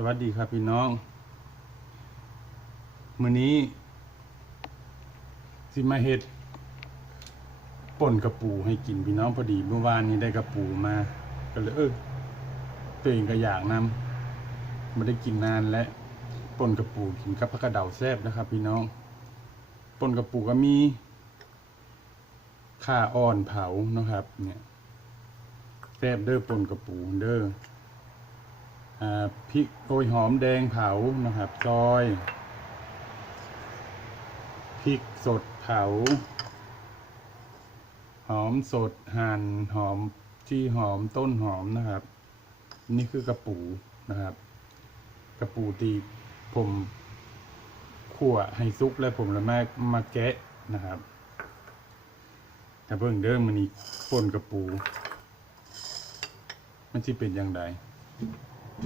สวัสดีครับพี่น้องมื้อนี้ สิมาเฮ็ดป่นกระปูให้กินพี่น้องพอดีเมื่อวานนี้ได้กระปูมา ก็เลยเออตัวเองก็อยากนำไม่ได้กินนานและป่นกระปูกินกับผักกระเดาแซ่บนะครับ พี่น้องป่นกระปูก็มีข่าอ่อนเผานะครับ เนี่ยแซ่บเด้อป่นกระปูเด้อ พริกโรยหอมแดงเผานะครับซอยพริกสดเผา หอมสดหั่นหอมที่หอมต้นหอมนะครับ นี่คือกระปูนะครับ กระปูตีผมขั่วให้ซุกแล้วผมล้วมามาแกะนะครับแต่เบิ่งเด้อมันนี่ป่นกระปู มันจะเป็นอย่างไร ดั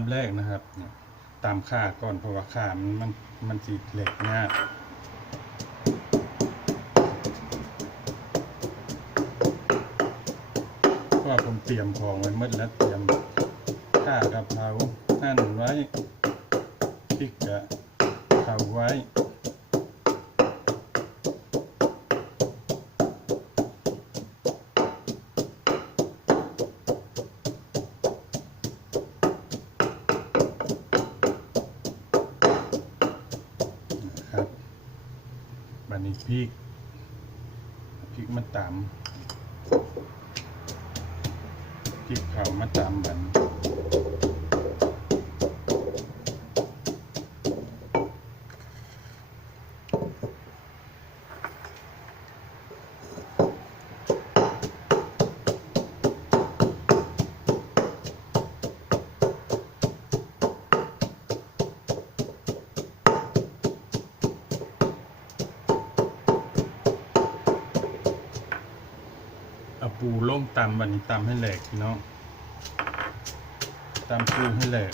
บแรกนะครับตามค่าก่อนเพราะว่าค่ามันมันมันสีเหล็กง่าเพราะว่าผมเตรียมของไว้หมดแล้วเตรียมข่ากะเพราหั่นไว้พริกกะเผาไว้ นนี้พริกพริกมาตำพริกเผามาตำบัน ปูลงตำบันนี้ตำให้แหลกพี่น้องตำปูให้แหลก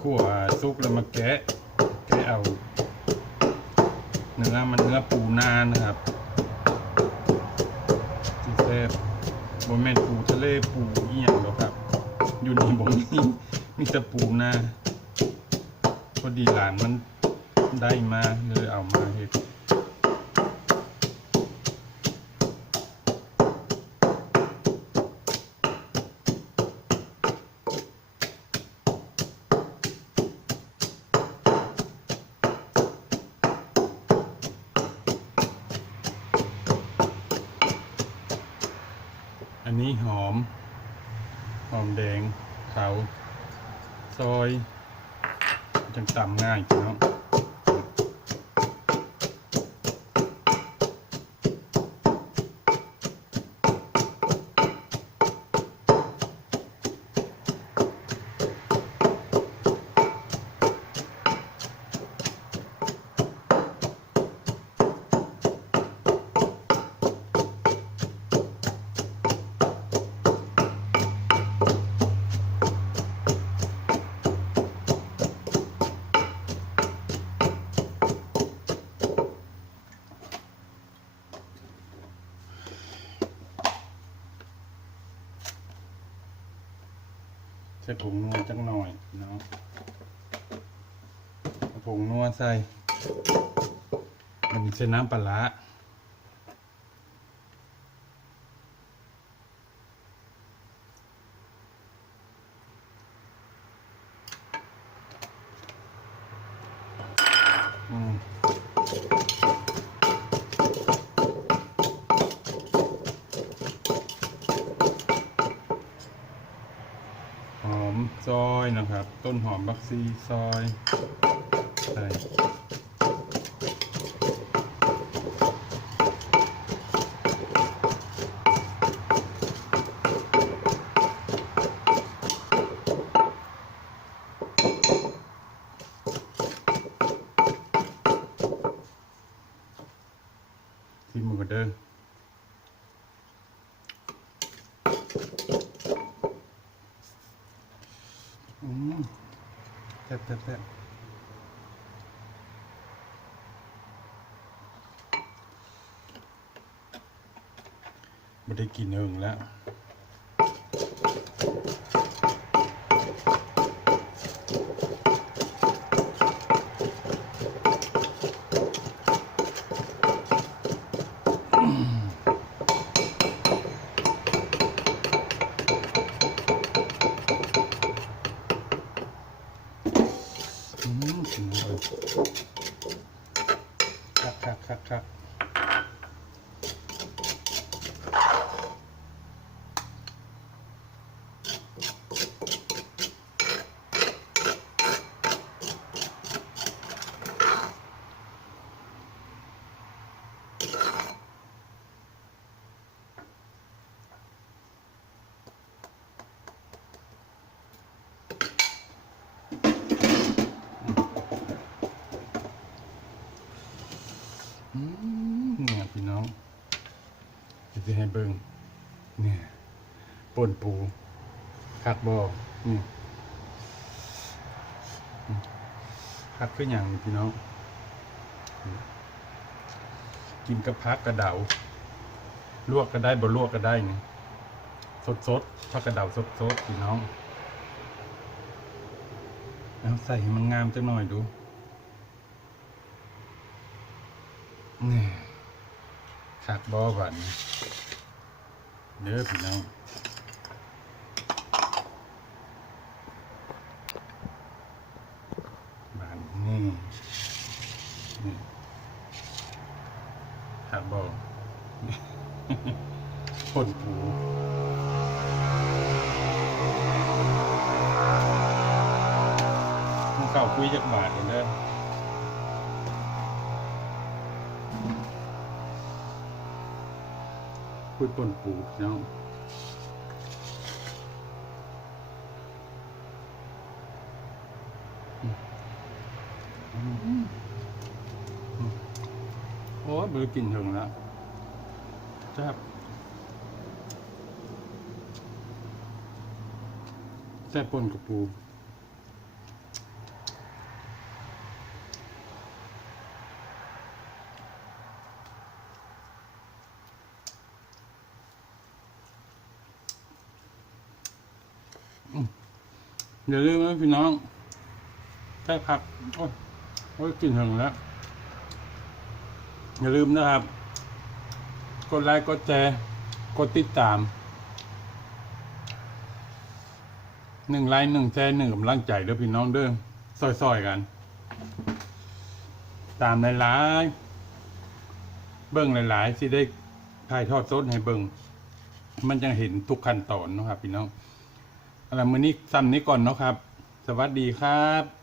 ขั่วซุกแล้วมาแกะ แกะเอาเนื้อมันเนื้อปูนานะครับที่แซ่บบนแม่นปูทะเลปูเอียงหรอครับ อยู่ในี่ผมมี มีต่ปูนาพอดีหลานมันได้มาเลยเอามาเฮ็ดอันนี้หอม หอมแดงขาว ซอยจังตำง่ายเนาะ ใส่ผงนัวจังหน่อยพี่น้องเอาผงนัวใส่มันใส่น้ำปลาอืม หอม ซอยนะครับ ต้นหอมบักซีซอยใส่ที่มือเด้ออืม ซ่บแซ่บแซ่บไม่ได้กินเอิงแล้ว อืมถึงเลยคักคักคักคักอืมเนี่ยพี่น้อง จะให้เบิ่งเนี่ยป่นปูคักบอนี่คักคืออย่างพี่น้อง กินกับพักกระเดาลวกก็ได้บ่ลวกก็ได้นี่สดสดพักกระเดาสดสดพี่น้องเอาใส่ให้มันงามจังหน่อยดูนี่คักบอบัน เด้อพี่น้องบานนี่นี่คักบอป่นปูมึงเข้าคุยจักบาทเห็นเด้อ คุยปนปูพี่น้องอืมอืมอืมโอ้ยเบอกินถึงแล้วแซ่บแซ่บปนกับปู อย่าลืมนะพี่น้องใช่ผัก โอ้ยโอ้ยกลินถึงแล้ว อย่าลืมนะครับ กดไลค์ กดแชร์ กดติดตาม หนึ่งไลค์หนึ่งแชร์หนึ่งกำลังใจเด้อพี่น้องเด้อซอยๆกัน ตามหลายๆเบิ้งหลายๆสิได้ถ่ายทอดสดให้เบิ้งมันจะเห็นทุกขั้นตอนนะครับพี่น้อง อะไรมือนี้ซ้ำนี้ก่อนเนาะครับ สวัสดีครับ